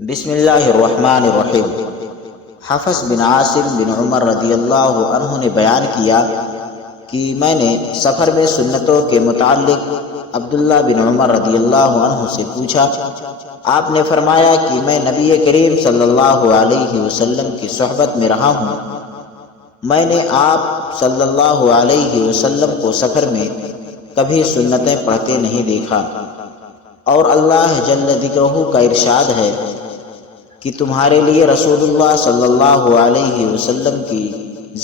بسم اللہ الرحمن الرحیم۔ حفص بن عاصم بن عمر رضی اللہ عنہ نے بیان کیا کہ میں نے سفر میں سنتوں کے متعلق عبداللہ بن عمر رضی اللہ عنہ سے پوچھا۔ آپ نے فرمایا کہ میں نبی کریم صلی اللہ علیہ وسلم کی صحبت میں رہا ہوں، میں نے آپ صلی اللہ علیہ وسلم کو سفر میں کبھی سنتیں پڑھتے نہیں دیکھا، اور اللہ جل ذکرہ کا ارشاد ہے کہ تمہارے لیے رسول اللہ صلی اللہ علیہ وسلم کی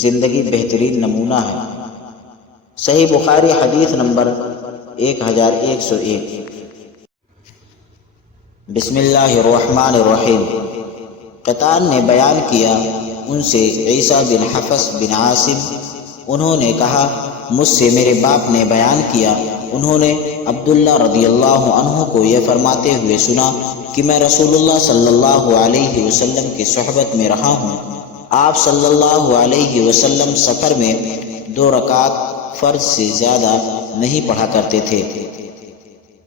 زندگی بہترین نمونہ ہے۔ صحیح بخاری حدیث نمبر 1101۔ بسم اللہ الرحمن الرحیم۔ قطان نے بیان کیا ان سے عیسیٰ بن حفص بن عاصم، انہوں نے کہا مجھ سے میرے باپ نے بیان کیا، انہوں نے عبداللہ رضی اللہ عنہ کو یہ فرماتے ہوئے سنا کہ میں رسول اللہ صلی اللہ علیہ وسلم کی صحبت میں رہا ہوں، آپ صلی اللہ علیہ وسلم سفر میں 2 رکعت فرض سے زیادہ نہیں پڑھا کرتے تھے۔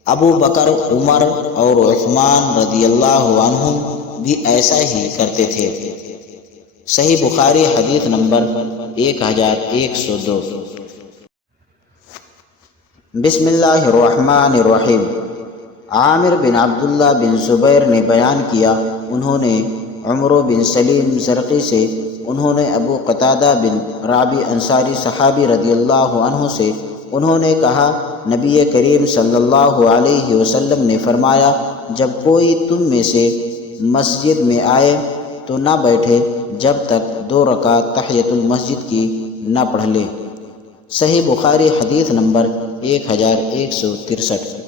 ابو بکر، عمر اور عثمان رضی اللہ عنہم بھی ایسا ہی کرتے تھے۔ صحیح بخاری حدیث نمبر 1102۔ بسم اللہ الرحمن الرحیم۔ عامر بن عبداللہ بن زبیر نے بیان کیا، انہوں نے عمر بن سلیم زرقی سے، انہوں نے ابو قتادہ بن رابع انصاری صحابی رضی اللہ عنہ سے، انہوں نے کہا نبی کریم صلی اللہ علیہ وسلم نے فرمایا، جب کوئی تم میں سے مسجد میں آئے تو نہ بیٹھے جب تک 2 رکعت تحیۃ المسجد کی نہ پڑھ لے۔ صحیح بخاری حدیث نمبر 1163۔